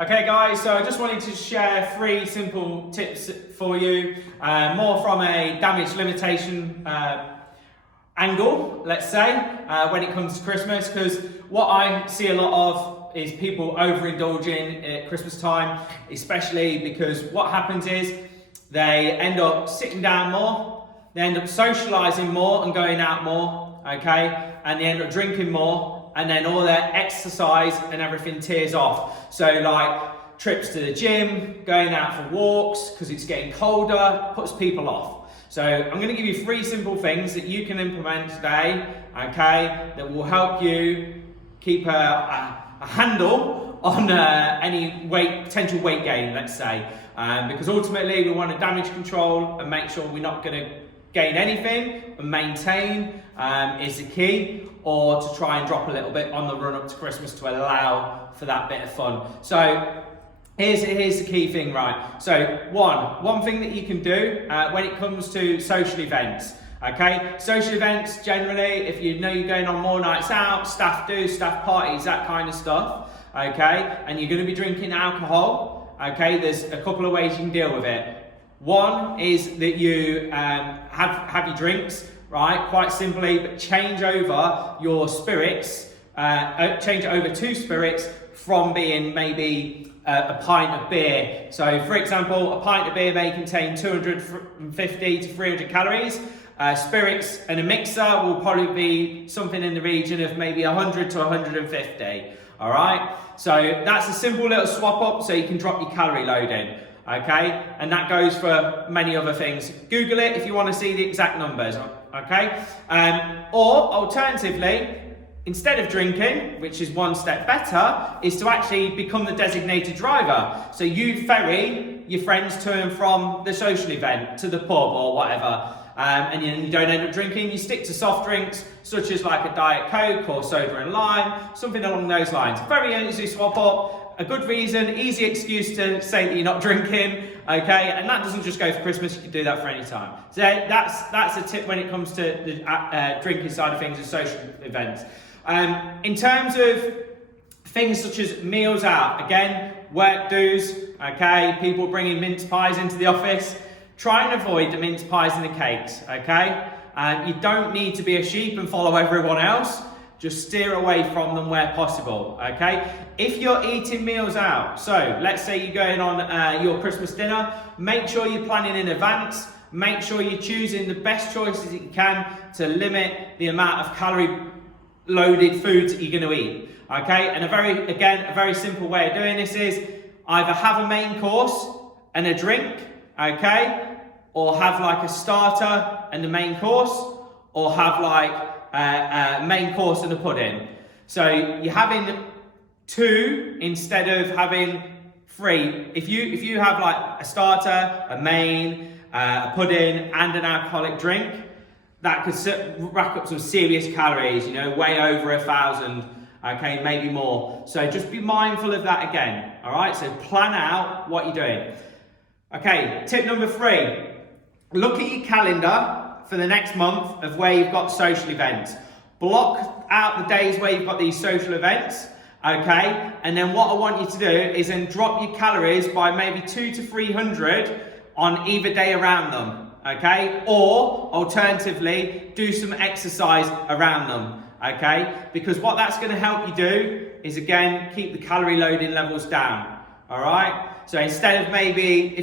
Okay guys, so I just wanted to share 3 simple tips for you, more from a damage limitation angle, let's say, when it comes to Christmas, because what I see a lot of is people overindulging at Christmas time, especially because what happens is they end up sitting down more, they end up socialising more and going out more, okay, and they end up drinking more, and then all their exercise and everything tears off. So like trips to the gym, going out for walks because it's getting colder, puts people off. So I'm going to give you 3 simple things that you can implement today, okay, that will help you keep a handle on any potential weight gain, let's say, because ultimately we want to damage control and make sure we're not going to gain anything, and maintain is the key, or to try and drop a little bit on the run up to Christmas to allow for that bit of fun. So here's the key thing, right? So one thing that you can do when it comes to social events, okay? Social events, generally, if you know you're going on more nights out, staff parties, that kind of stuff, okay? And you're gonna be drinking alcohol, okay? There's a couple of ways you can deal with it. One is that you have your drinks, right? Quite simply, but change over your spirits, change it over to spirits from being maybe a pint of beer. So for example, a pint of beer may contain 250 to 300 calories. Spirits and a mixer will probably be something in the region of maybe 100 to 150, all right? So that's a simple little swap up so you can drop your calorie load in. Okay, and that goes for many other things. Google it if you want to see the exact numbers, okay? Or alternatively, instead of drinking, which is one step better, is to actually become the designated driver. So you ferry your friends to and from the social event, to the pub or whatever, and you don't end up drinking. You stick to soft drinks, such as like a Diet Coke or soda and lime, something along those lines. Very easy swap up. A good reason, easy excuse to say that you're not drinking, okay? And that doesn't just go for Christmas, you can do that for any time. So that's a tip when it comes to the drinking side of things and social events. In terms of things such as meals out, again, work dues, okay? People bringing mince pies into the office. Try and avoid the mince pies and the cakes, okay? You don't need to be a sheep and follow everyone else. Just steer away from them where possible, okay? If you're eating meals out, so let's say you're going on your Christmas dinner, make sure you're planning in advance, make sure you're choosing the best choices that you can to limit the amount of calorie-loaded foods that you're gonna eat, okay? And a very simple way of doing this is either have a main course and a drink, okay? Or have like a starter and the main course, or have like main course and a pudding. So you're having 2 instead of having 3. If you have like a starter, a main, a pudding, and an alcoholic drink, that could rack up some serious calories, you know, way over 1,000, okay, maybe more. So just be mindful of that again, all right? So plan out what you're doing. Okay, tip number 3, look at your calendar for the next month of where you've got social events. Block out the days where you've got these social events, okay? And then what I want you to do is then drop your calories by maybe 200 to 300 on either day around them, okay? Or alternatively, do some exercise around them, okay? Because what that's gonna help you do is again, keep the calorie loading levels down, all right? So instead of maybe,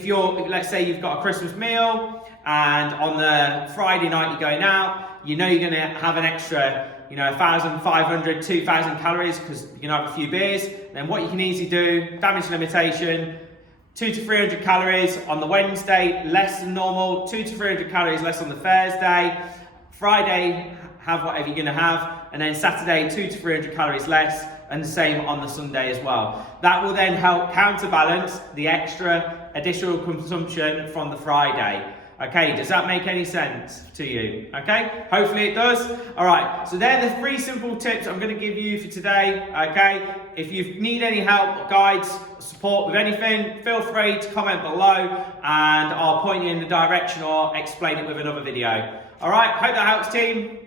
let's say you've got a Christmas meal, and on the Friday night you're going out, you know you're gonna have an extra, 1,500, 2,000 calories because you're gonna have a few beers. Then what you can easily do, damage limitation, 200 to 300 calories on the Wednesday, less than normal, 200 to 300 calories less on the Thursday. Friday, have whatever you're gonna have, and then Saturday, 200 to 300 calories less, and the same on the Sunday as well. That will then help counterbalance the extra additional consumption from the Friday. Okay, does that make any sense to you? Okay, hopefully it does. All right, so they're the 3 simple tips I'm gonna give you for today, okay? If you need any help, guides, support with anything, feel free to comment below and I'll point you in the direction or explain it with another video. All right, hope that helps, team.